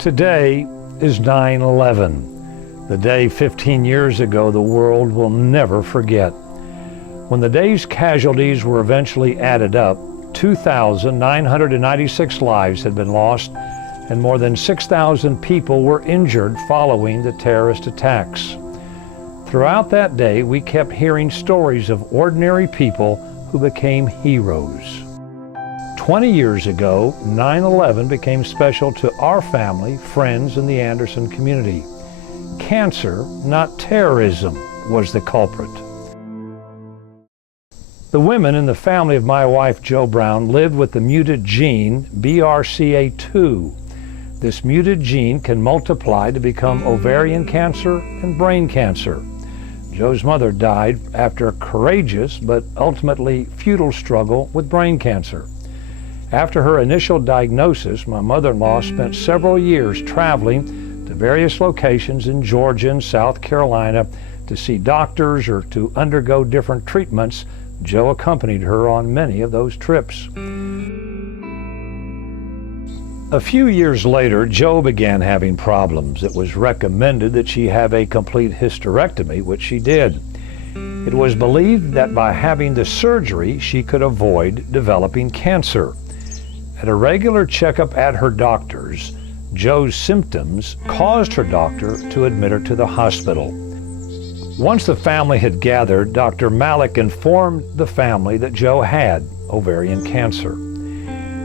Today is 9/11, the day 15 years ago the world will never forget. When the day's casualties were eventually added up, 2,996 lives had been lost and more than 6,000 people were injured following the terrorist attacks. Throughout that day, we kept hearing stories of ordinary people who became heroes. 20 years ago, 9/11 became special to our family, friends, and the Anderson community. Cancer, not terrorism, was the culprit. The women in the family of my wife, Jo Brown, lived with the muted gene BRCA2. This muted gene can multiply to become ovarian cancer and brain cancer. Jo's mother died after a courageous but ultimately futile struggle with brain cancer. After her initial diagnosis, my mother-in-law spent several years traveling to various locations in Georgia and South Carolina to see doctors or to undergo different treatments. Jo accompanied her on many of those trips. A few years later, Jo began having problems. It was recommended that she have a complete hysterectomy, which she did. It was believed that by having the surgery, she could avoid developing cancer. At a regular checkup at her doctor's, Jo's symptoms caused her doctor to admit her to the hospital. Once the family had gathered, Dr. Malik informed the family that Jo had ovarian cancer.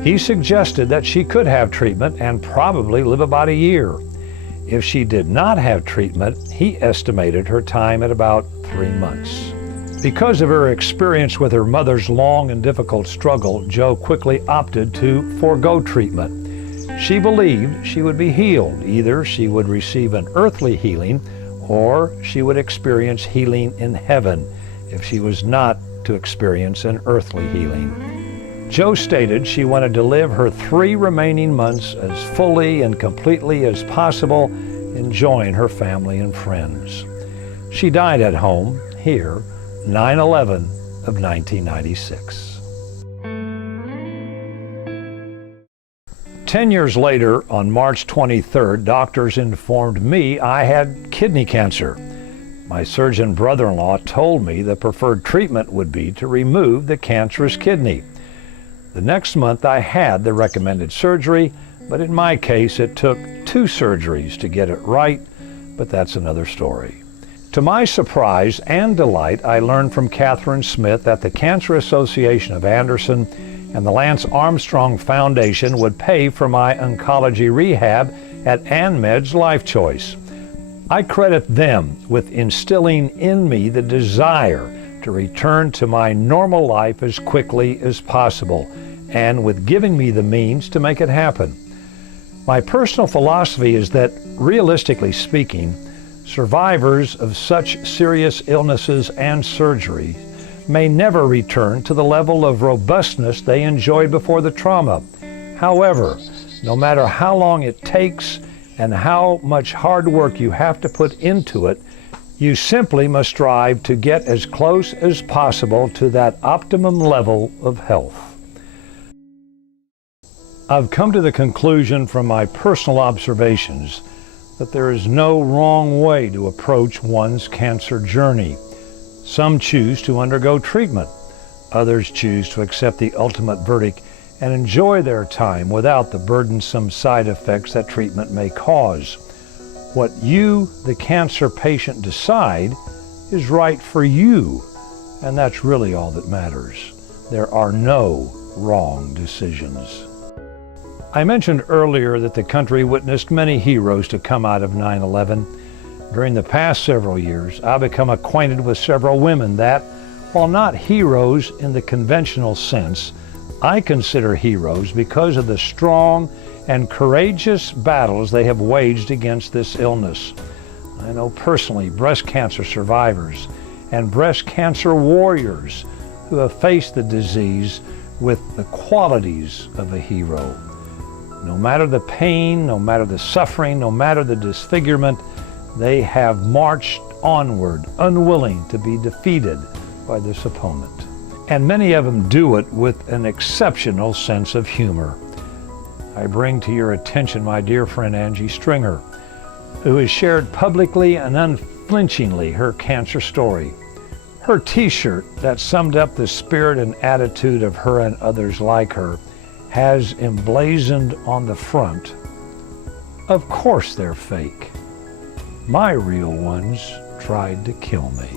He suggested that she could have treatment and probably live about a year. If she did not have treatment, he estimated her time at about 3 months. Because of her experience with her mother's long and difficult struggle, Jo quickly opted to forego treatment. She believed she would be healed. Either she would receive an earthly healing or she would experience healing in heaven if she was not to experience an earthly healing. Jo stated she wanted to live her 3 remaining months as fully and completely as possible, enjoying her family and friends. She died at home, here, 9/11 of 1996. 10 years later, on March 23rd, doctors informed me I had kidney cancer. My surgeon brother-in-law told me the preferred treatment would be to remove the cancerous kidney. The next month I had the recommended surgery, but in my case it took 2 surgeries to get it right, but that's another story. To my surprise and delight, I learned from Catherine Smith that the Cancer Association of Anderson and the Lance Armstrong Foundation would pay for my oncology rehab at AnMed's Life Choice. I credit them with instilling in me the desire to return to my normal life as quickly as possible, and with giving me the means to make it happen. My personal philosophy is that, realistically speaking, survivors of such serious illnesses and surgery may never return to the level of robustness they enjoyed before the trauma. However, no matter how long it takes and how much hard work you have to put into it, you simply must strive to get as close as possible to that optimum level of health. I've come to the conclusion from my personal observations that there is no wrong way to approach one's cancer journey. Some choose to undergo treatment. Others choose to accept the ultimate verdict and enjoy their time without the burdensome side effects that treatment may cause. What you, the cancer patient, decide is right for you, and that's really all that matters. There are no wrong decisions. I mentioned earlier that the country witnessed many heroes to come out of 9/11. During the past several years, I've become acquainted with several women that, while not heroes in the conventional sense, I consider heroes because of the strong and courageous battles they have waged against this illness. I know personally breast cancer survivors and breast cancer warriors who have faced the disease with the qualities of a hero. No matter the pain, no matter the suffering, no matter the disfigurement, they have marched onward, unwilling to be defeated by this opponent. And many of them do it with an exceptional sense of humor. I bring to your attention my dear friend Angie Stringer, who has shared publicly and unflinchingly her cancer story. Her t-shirt that summed up the spirit and attitude of her and others like her has emblazoned on the front, "Of course they're fake. My real ones tried to kill me."